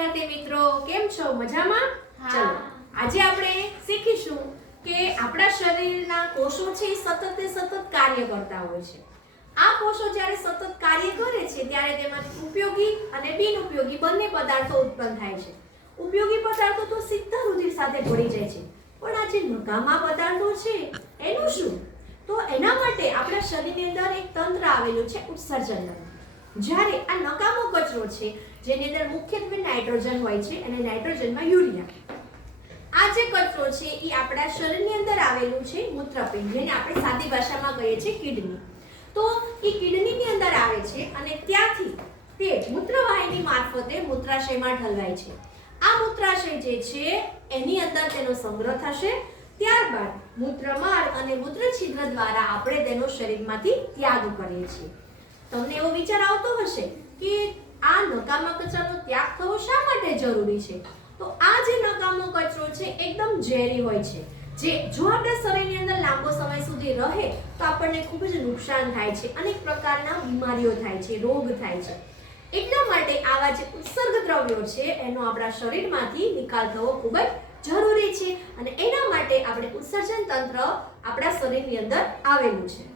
વિદ્યાર્થી મિત્રો, કેમ છો? મજામાં? ચલો આજે આપણે શીખીશું કે આપણા શરીરના કોષો છે સતત કાર્ય કરતા હોય છે. આ કોષો જ્યારે સતત કાર્ય કરે છે ત્યારે તેમાંથી ઉપયોગી અને બિનઉપયોગી બંને પદાર્થો ઉત્પન્ન થાય છે. ઉપયોગી પદાર્થો તો સીધા રુધિર સાથે ભળી જાય છે, પણ આ જે નકામા પદાર્થો છે એનું શું? તો એના માટે આપણા શરીરની અંદર એક તંત્ર આવેલું છે, ઉત્સર્જન તંત્ર. જ્યારે આ નકામો કચરો છે જેની અંદર મુખ્યત્વે નાઇટ્રોજન હોય છે અને નાઇટ્રોજનમાં યુરિયા, આ જે કચરો છે એ આપણા શરીરની અંદર આવેલું છે મૂત્રપિંડ, જેને આપણે સાદી ભાષામાં કહીએ છીએ કિડની. તો એ કિડનીની અંદર આવે છે અને ત્યાંથી તે મૂત્રવાહિની મારફતે મૂત્રાશયમાં ઠલવાય છે. આ મૂત્રાશય જે છે એની અંદર તેનો સંગ્રહ થશે, ત્યારબાદ મૂત્રમાર્ગ અને મૂત્રછિદ્ર દ્વારા આપણે તેનો શરીરમાંથી ત્યાગ કરીએ છીએ. તમને એવો વિચાર આવતો હશે કે આ નકામા કચરાનો ત્યાગ થવો શા માટે જરૂરી છે? તો આ જે નકામો કચરો છે એકદમ ઝેરી હોય છે, જે જો આપણા શરીરની અંદર લાંબો સમય સુધી રહે તો આપણને ખૂબ જ નુકસાન થાય છે, અનેક પ્રકારના બીમારીઓ થાય છે, રોગ થાય છે. એટલા માટે આવા જે ઉત્સર્ગ દ્રવ્યો છે એનો આપણા શરીરમાંથી નિકાલ થવો ખૂબ જ જરૂરી છે અને એના માટે આપણે ઉત્સર્જન તંત્ર આપણા શરીરની અંદર આવેલું છે.